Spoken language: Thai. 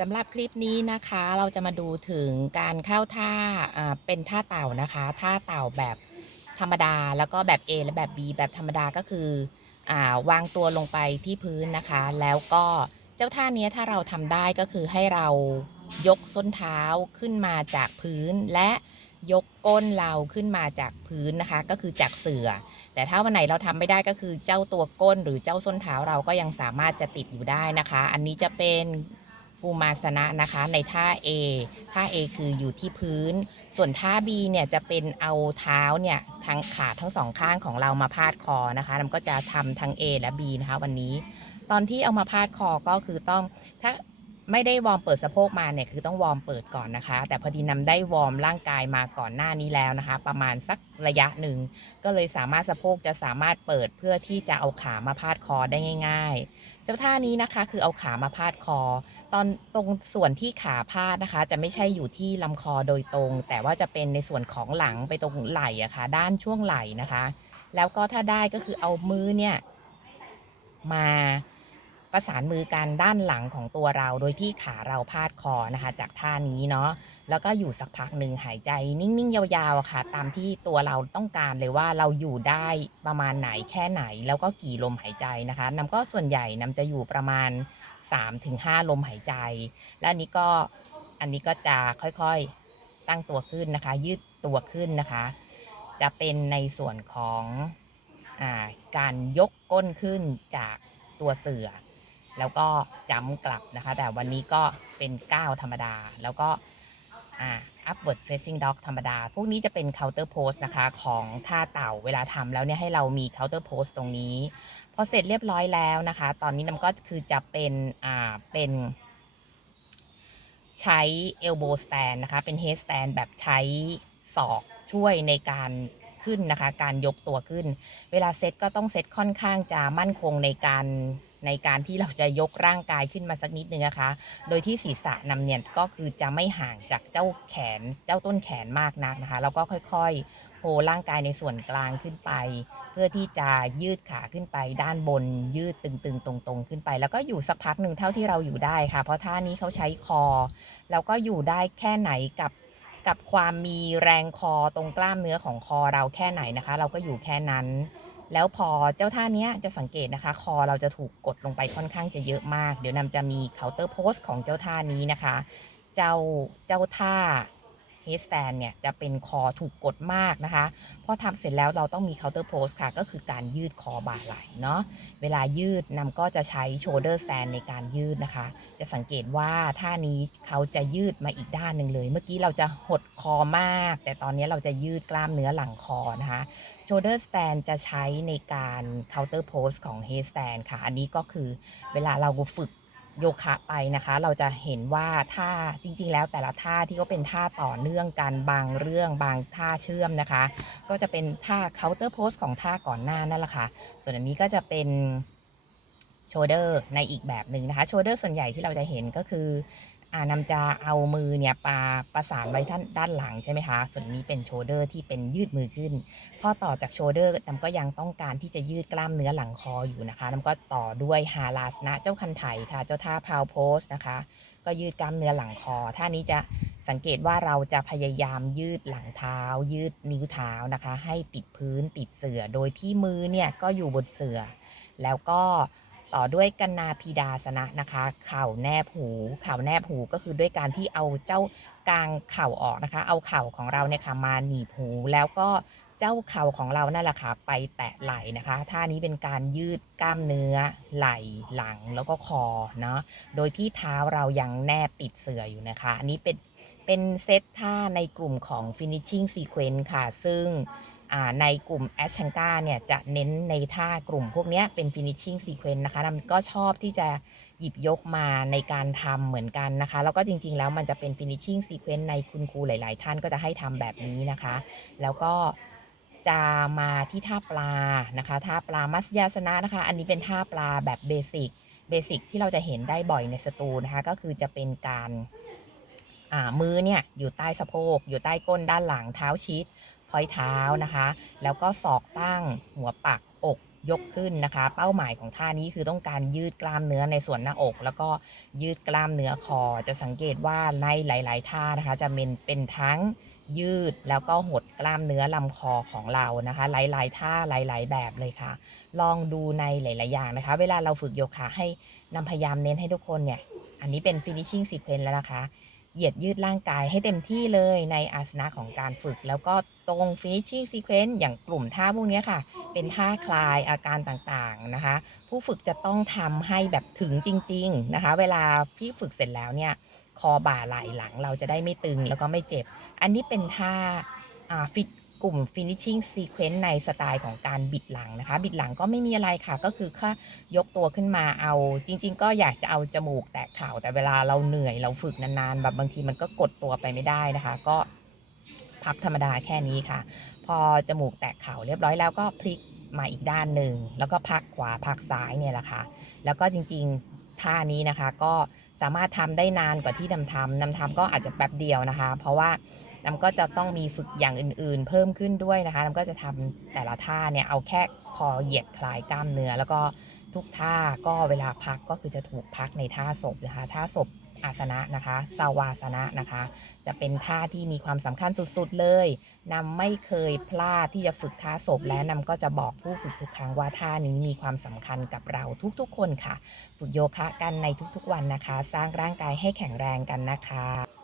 สำหรับคลิปนี้นะคะเราจะมาดูถึงการเข้าท่าเป็นท่าเต่านะคะ ท่าเต่าแบบธรรมดาแล้วก็แบบ A และแบบ B แบบธรรมดาก็คืออวางตัวลงไปที่พื้นนะคะ แล้วก็เจ้าท่านี้ถ้าเราทำได้ก็คือให้เรายกส้นเท้าขึ้นมาจากพื้น และยกก้นเราขึ้นมาจากพื้นนะคะ ก็คือจากเสือ แต่ถ้าวันไหนเราทำไม่ได้ก็คือเจ้าตัวก้นหรือเจ้าส้นเท้าเราก็ยังสามารถจะติดอยู่ได้นะคะ อันนี้จะเป็น ปูมาสนะนะคะในท่า A ท่า A คืออยู่ที่พื้น ส่วนท่า B เนี่ยจะเป็นเอาเท้าเนี่ยทั้งขาทั้งสองข้างของเรามาพาดคอนะคะมันก็จะทำทั้ง A และ B นะคะวันนี้ ตอนที่เอามาพาดคอก็คือต้องถ้าไม่ได้วอร์มเปิดสะโพกมาเนี่ยคือต้องวอร์มเปิดก่อนนะคะ แต่พอดีนำได้วอร์มร่างกายมาก่อนหน้านี้แล้วนะคะ ประมาณสักระยะหนึ่งก็เลยสามารถสะโพกจะสามารถเปิดเพื่อที่จะเอาขามาพาดคอได้ง่าย ๆ เจ้าท่านี้นะคะคือเอาขามาพาดคอ ตอนตรงส่วนที่ขาพาดนะคะ จะไม่ใช่อยู่ที่ลำคอโดยตรง แต่ว่าจะเป็นในส่วนของหลังไปตรงไหล่อะค่ะ ด้านช่วงไหล่นะคะ แล้วก็ถ้าได้ก็คือเอามือเนี่ยมา ประสานมือกันด้านหลังของตัวเรา โดยที่ขาเราพาดคอนะคะ จากท่านี้เนาะแล้วก็อยู่สักพักหนึ่งหายใจนิ่งๆ ยาวๆค่ะ ตามที่ตัวเราต้องการเลยว่าเราอยู่ได้ประมาณไหนแค่ไหน แล้วก็กี่ลมหายใจนะคะนำก็ส่วนใหญ่นำจะอยู่ประมาณ 3-5 ลมหายใจ และนนี้ก็อันนี้ก็จะค่อยๆตั้งตัวขึ้นนะคะ ยืดตัวขึ้นนะคะ จะเป็นในส่วนของอาการยกก้นขึ้นจากตัวเสือ แล้วก็จ้ำกลับนะคะ แต่วันนี้ก็เป็นก้าวธรรมดา แล้วก็อ่า upward facing dog ธรรมดา พวกนี้จะเป็น counter pose นะคะของท่าเต่าเวลาทำแล้วเนี่ยให้เรามี counter pose ตรงนี้ พอเสร็จเรียบร้อยแล้วนะคะ ตอนนี้น้ำก็คือจะเป็นอ่าเป็นใช้ elbow stand นะคะ เป็น head stand แบบใช้ศอกช่วยในการขึ้นนะคะ การยกตัวขึ้น เวลาเซตก็ต้องเซตค่อนข้างจะมั่นคงในการ ในการที่เราจะยกร่างกายขึ้นมาสักนิดนึงนะคะ โดยที่ศีรษะนำเนี่ยก็คือจะไม่ห่างจากเจ้าแขนเจ้าต้นแขนมากนักนะคะแล้วก็ค่อยๆโผล่ร่างกายในส่วนกลางขึ้นไป เพื่อที่จะยืดขาขึ้นไปด้านบน ยืดตึงๆ ตรงๆ ขึ้นไป แล้วก็อยู่สักพักหนึ่งเท่าที่เราอยู่ได้ค่ะ เพราะท่านี้เขาใช้คอ แล้วก็อยู่ได้แค่ไหนกับกับความมีแรงคอตรงกล้ามเนื้อของคอเราแค่ไหนนะคะ เราก็อยู่แค่นั้น แล้วพอเจ้าท่านี้จะสังเกตนะคะ คอเราจะถูกกดลงไปค่อนข้างจะเยอะมาก เดี๋ยวนำจะมีเคาน์เตอร์โพสของเจ้าท่านี้นะคะ เจ้าเจ้าท่า head stand เนี่ยจะเป็นคอถูกกดมากนะคะพอทำเสร็จแล้วเราต้องมี counter pose ค่ะ ก็คือการยืดคอบ่าไหล่เนาะเวลายืดนำก็จะใช้ shoulder stand ในการยืดนะคะ จะสังเกตว่าท่านี้เขาจะยืดมาอีกด้านหนึ่งเลย เมื่อกี้เราจะหดคอมาก แต่ตอนนี้เราจะยืดกล้ามเนื้อหลังคอนะคะ shoulder stand จะใช้ในการ counter pose ของ head stand ค่ะ อันนี้ก็คือเวลาเราฝึก โยคะไปนะคะ เราจะเห็นว่าท่าจริง ๆ แล้วแต่ละท่าที่ก็เป็นท่าต่อเนื่องกันบางเรื่องบางท่าเชื่อมนะคะ ก็จะเป็นท่า counter pose ของท่าก่อนหน้านั่นแหละค่ะ ส่วนอันนี้ก็จะเป็น shoulder ในอีกแบบหนึ่งนะคะ shoulder ส่วนใหญ่ที่เราจะเห็นก็คือ อ่านำจะเอามือเนี่ยปาประสานไว้ท่านด้านหลังใช่ไหมคะ ส่วนนี้เป็น shoulder ที่เป็นยืดมือขึ้น พอต่อจาก shoulder นำก็ยังต้องการที่จะยืดกล้ามเนื้อหลังคออยู่นะคะนำก็ต่อด้วยฮาลาสนะเจ้าคันไถค่ะ เจ้าท่าพาวโพสนะคะ ก็ยืดกล้ามเนื้อหลังคอ ท่านี้จะสังเกตว่าเราจะพยายามยืดหลังเท้า ยืดนิ้วเท้านะคะ ให้ติดพื้นติดเสือ โดยที่มือเนี่ยก็อยู่บนเสือ แล้วก็ ต่อด้วยกันนาพีดาสนะนะคะเข่าแนบหูเข่าแนบหูก็คือด้วยการที่เอาเจ้ากลางเข่าออกนะคะ เอาเข่าของเราเนี่ยค่ะมาหนีบหูแล้วก็เจ้าเข่าของเรานั่นแหละค่ะไปแตะไหล่นะคะท่านี้เป็นการยืดกล้ามเนื้อไหล่หลังแล้วก็คอเนาะโดยที่เท้าเรายังแนบติดเสื่ออยู่นะคะอันนี้เป็น เป็นเซตท่าในกลุ่มของ finishing sequence ค่ะ ซึ่งในกลุ่ม a s h a n k a เนี่ยจะเน้นในท่ากลุ่มพวกนี้เป็น finishing sequence นะคะนำก็ชอบที่จะหยิบยกมาในการทำเหมือนกันนะคะ แล้วก็จริงๆแล้วมันจะเป็น finishing sequence ในคุณครูหลาย ๆ ท่านก็จะให้ทำแบบนี้นะคะ แล้วก็จะมาที่ท่าปลานะคะท่าปลามัสยาสนะนะคะ อันนี้เป็นท่าปลาแบบเบสิกเบสิกที่เราจะเห็นได้บ่อยในสตูนะคะ ก็คือจะเป็นการ มือเนี่ยอยู่ใต้สะโพก อยู่ใต้ก้นด้านหลังเท้าชิดพอยเท้านะคะ แล้วก็ศอกตั้งหัวปักอกยกขึ้นนะคะ เป้าหมายของท่านี้คือต้องการยืดกล้ามเนื้อในส่วนหน้าอก แล้วก็ยืดกล้ามเนื้อคอ จะสังเกตว่าในหลาย ๆ ท่านะคะ จะเป็นเป็นทั้งยืดแล้วก็หดกล้ามเนื้อลำคอของเรานะคะ หลาย ๆ ท่าหลาย ๆ แบบเลยค่ะ ลองดูในหลาย ๆ อย่างนะคะ เวลาเราฝึกโยคะให้นำพยายามเน้นให้ทุกคนเนี่ย อันนี้เป็น finishing sequence แล้วนะคะ เหยียดยืดร่างกายให้เต็มที่เลยในอาสนะของการฝึก แล้วก็ตรง finishing sequence อย่างกลุ่มท่าพวกนี้ค่ะ เป็นท่าคลายอาการต่างๆนะคะ ผู้ฝึกจะต้องทำให้แบบถึงจริง ๆนะคะ เวลาพี่ฝึกเสร็จแล้วเนี่ย คอบ่าไหล่หลังเราจะได้ไม่ตึงแล้วก็ไม่เจ็บ อันนี้เป็นท่าอ่าฟิต กลุ่ม finishing sequence ในสไตล์ของการบิดหลังนะคะ บิดหลังก็ไม่มีอะไรค่ะ ก็คือแค่ยกตัวขึ้นมาเอา จริง ๆ ก็อยากจะเอาจมูกแตะเข่าแต่เวลาเราเหนื่อยเราฝึกนานๆ แบบบางทีมันก็กดตัวไปไม่ได้นะคะ ก็พับธรรมดาแค่นี้ค่ะ พอจมูกแตะเข่าเรียบร้อยแล้วก็พลิกมาอีกด้านหนึ่ง แล้วก็พักขวาพักซ้ายเนี่ยแหละค่ะ แล้วก็จริงๆท่านี้นะคะ ก็สามารถทำได้นานกว่าที่นำทำนำทำก็อาจจะแป๊บเดียวนะคะ เพราะว่า น้ำก็จะต้องมีฝึกอย่างอื่น ๆ เพิ่มขึ้นด้วยนะคะน้ำก็จะทำแต่ละท่าเนี่ยเอาแค่พอเหยียดคลายกล้ามเนื้อ แล้วก็ทุกท่าก็เวลาพักก็คือจะถูกพักในท่าศพนะคะท่าศพอาสนะนะคะสาวาสนะนะคะ จะเป็นท่าที่มีความสำคัญสุดๆเลยนำไม่เคยพลาดที่จะฝึกท่าศพและนำก็จะบอกผู้ฝึกทุกครั้งว่าท่านี้มีความสำคัญกับเราทุกๆ คนค่ะ ฝึกโยคะกันในทุกๆวันนะคะ สร้างร่างกายให้แข็งแรงกันนะคะ